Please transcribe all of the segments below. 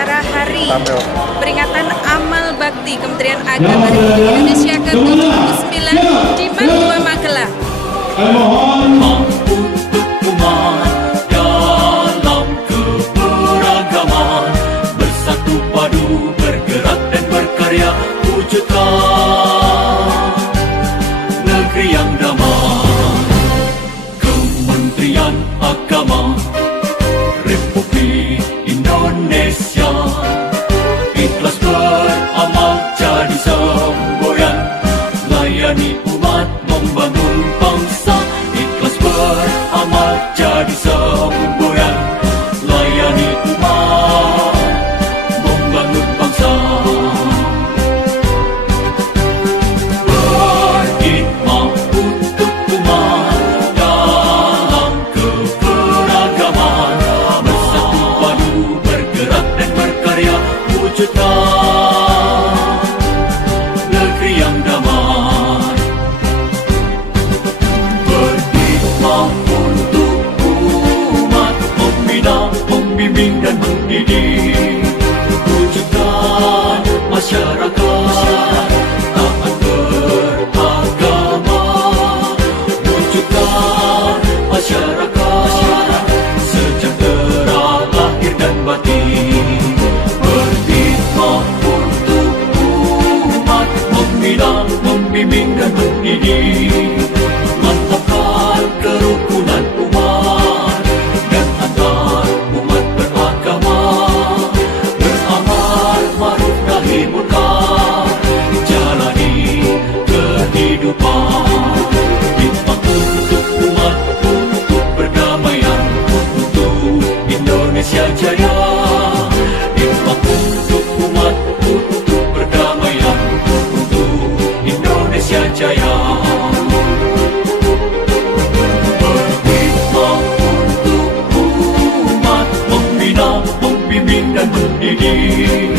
acara Hari Peringatan Amal Bakti Kementerian Agama Republik Indonesia ke-79 di Mandua, Magelang. Mampu untuk umat dalam keberagaman, bersatu padu bergerak dan berkarya, wujudkan negeri yang damai. Kementerian Agama Republik Indonesia ikhlas beramal jadi semboyan, layani umat membangun bangsa. Ikhlas beramal jadi semboyan, layani umat membangun bangsa. Berkhidmat untuk umat dalam keberagaman, bersatu padu bergerak dan berkarya, wujudkan negeri yang damai. Berkhidmat untuk umat, membina, membimbing dan mendidik, wujudkan masyarakat taat beragama, wujudkan masyarakat sejahtera lahir dan batin. Berkhidmat untuk umat, membina, membimbing dan mendidik, mantapkan kerukunan umat dan antar umat beragama, beramal ma'ruf nahi munkar, jalani kehidupan. Khidmat untuk umat, untuk perdamaian, untuk Indonesia Jaya. Khidmat untuk umat, untuk perdamaian, untuk Indonesia Jaya. Berkhidmat untuk umat, membina, membimbing dan mendidik,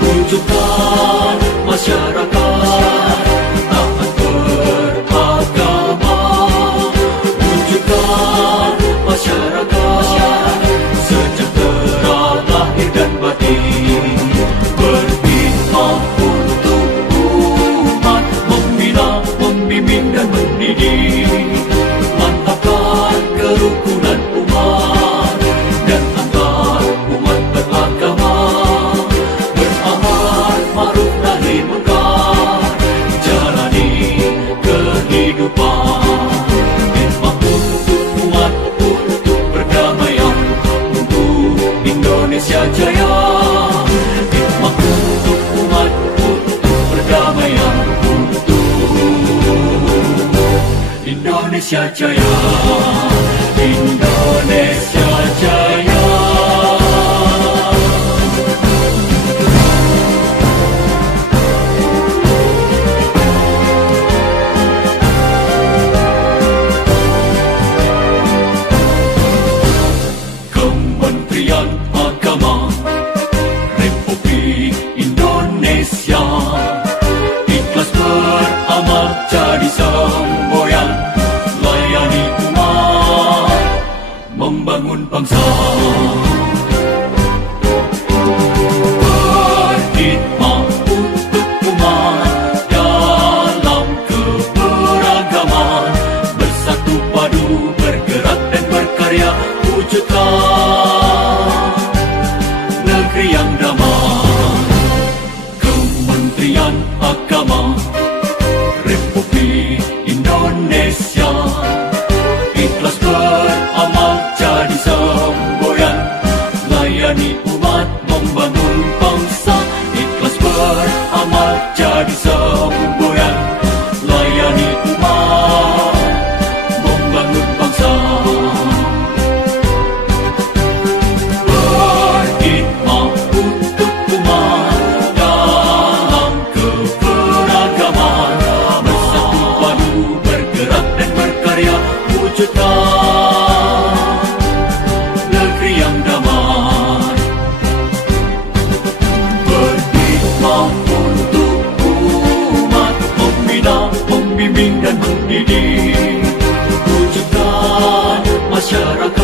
wujudkan masyarakat taat beragama, wujudkan masyarakat sejahtera lahir dan batin. Berkhidmat untuk umat, membina, membimbing dan mendidik, mantapkan kerukunan umat dan antar umat beragama, beramal ma'ruf nahi munkar, jalani kehidupan. Khidmat untuk umat, untuk perdamaian, untuk Indonesia Jaya. Khidmat untuk umat, untuk perdamaian, untuk Indonesia Jaya. Indonesia Jaya. Kementerian Agama Republik Indonesia ikhlas beramal jadi semboyan, layani umat membangun bangsa. Berkhidmat untuk umat dalam keberagaman, bersatu padu bergerak dan berkarya, wujudkan negeri yang damai. Kementerian Agama Republik Indonesia ikhlas beramal jadi semboyan, layani umat membangun bangsa. Ikhlas beramal jadi semboyan, layani umat membangun bangsa. Berkhidmat untuk umat dalam keberagaman, bersatu padu bergerak dan berkarya, wujudkan negeri yang damai. Berkhidmat untuk umat, membina, membimbing dan mendidik, wujudkan masyarakat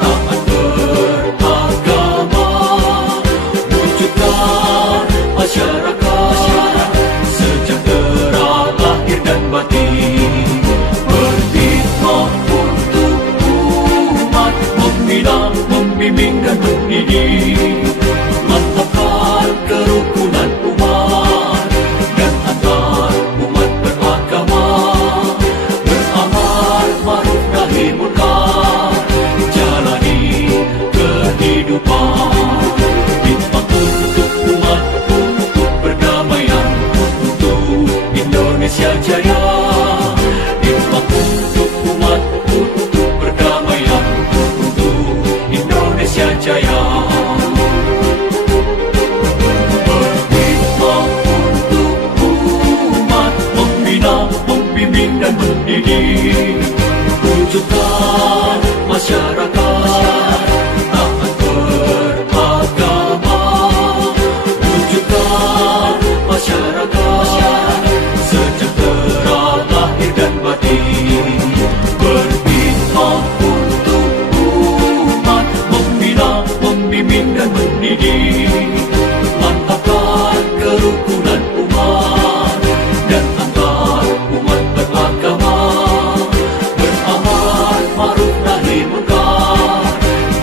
taat beragama, mendidik, wujudkan masyarakat taat beragama, wujudkan masyarakat sejahtera lahir dan batin, berkhidmat untuk umat, membina, membimbing dan mendidik, mantapkan kerukunan umat dan antar umat beragama, beramal ma'ruf nahi munkar,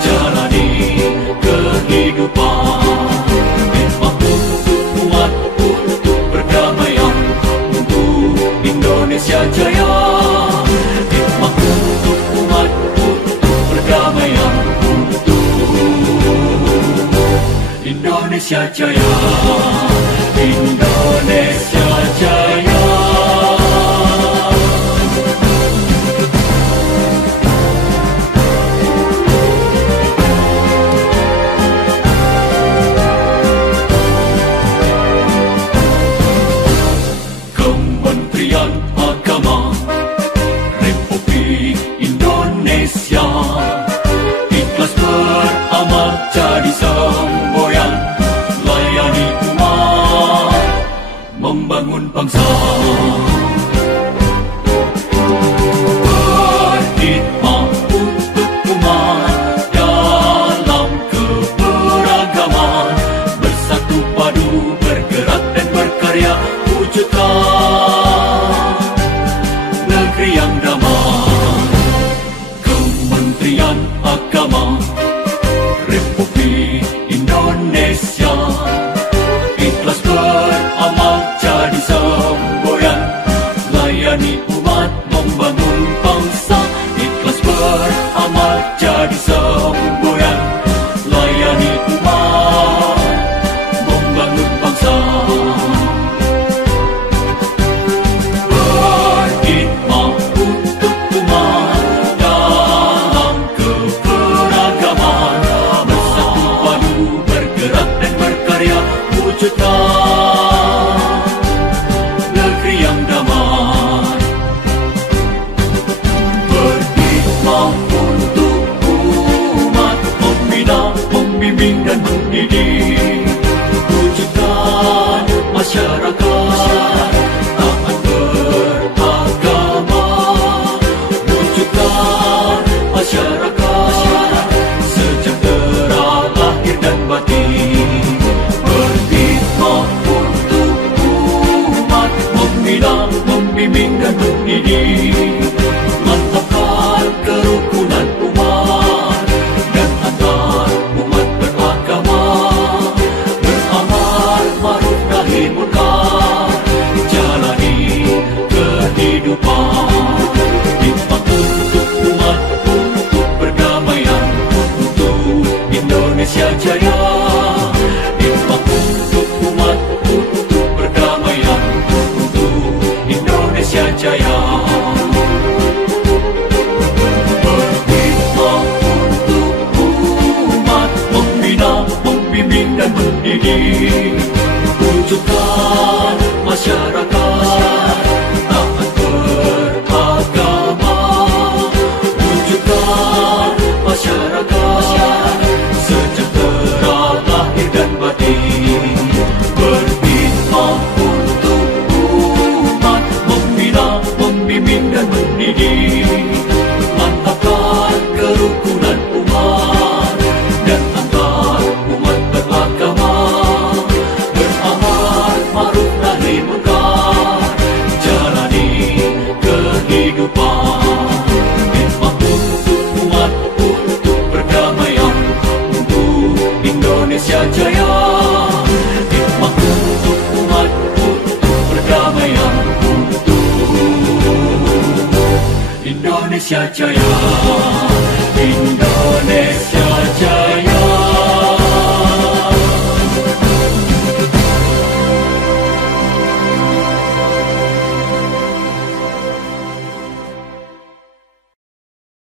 jalani kehidupan, khidmat untuk umat, untuk perdamaian, untuk Indonesia Jaya, khidmat untuk umat, untuk perdamaian, untuk Indonesia Jaya, Indonesia Jaya. Kementerian Agama Republik Indonesia ikhlas beramal jadi semboyan, layani umat, membangun bangsa, berkhidmat untuk umat dalam keberagaman, bersatu padu bergerak dan berkarya, wujudkan negeri yang damai. Kementerian Agama Republik Indonesia ikhlas beramal jadi semboyan, layani umat, membangun bangsa, ikhlas beramal jadi semboyan, layani umat, membangun bangsa, berkhidmat untuk umat dalam keberagaman, bersatu padu bergerak dan berkarya, wujudkan negeri yang damai. Berkhidmat untuk umat, membina, membimbing dan mendidik, wujudkan masyarakat taat beragama, wujudkan masyarakat sejahtera lahir dan batin, berkhidmat untuk umat, membina, membimbing dan mendidik, mantapkan kerukunan umat dan antar umat beragama, beramal ma'ruf nahi munkar, jalani kehidupan, khidmat untuk umat, untuk perdamaian, untuk Indonesia Jaya, khidmat untuk umat, untuk perdamaian, untuk Indonesia Jaya. Berkhidmat untuk umat, membina, membimbing dan mendidik, wujudkan masyarakat taat beragama, wujudkan masyarakat sejahtera lahir dan batin, berkhidmat untuk umat, membina, membimbing dan mendidik, mantapkan kerukunan umat dan antar umat beragama, beramal ma'ruf nahi munkar, jalani kehidupan, khidmat untuk umat, untuk perdamaian, untuk Indonesia Jaya, khidmat untuk umat, untuk perdamaian, untuk Indonesia Jaya, Indonesia Jaya.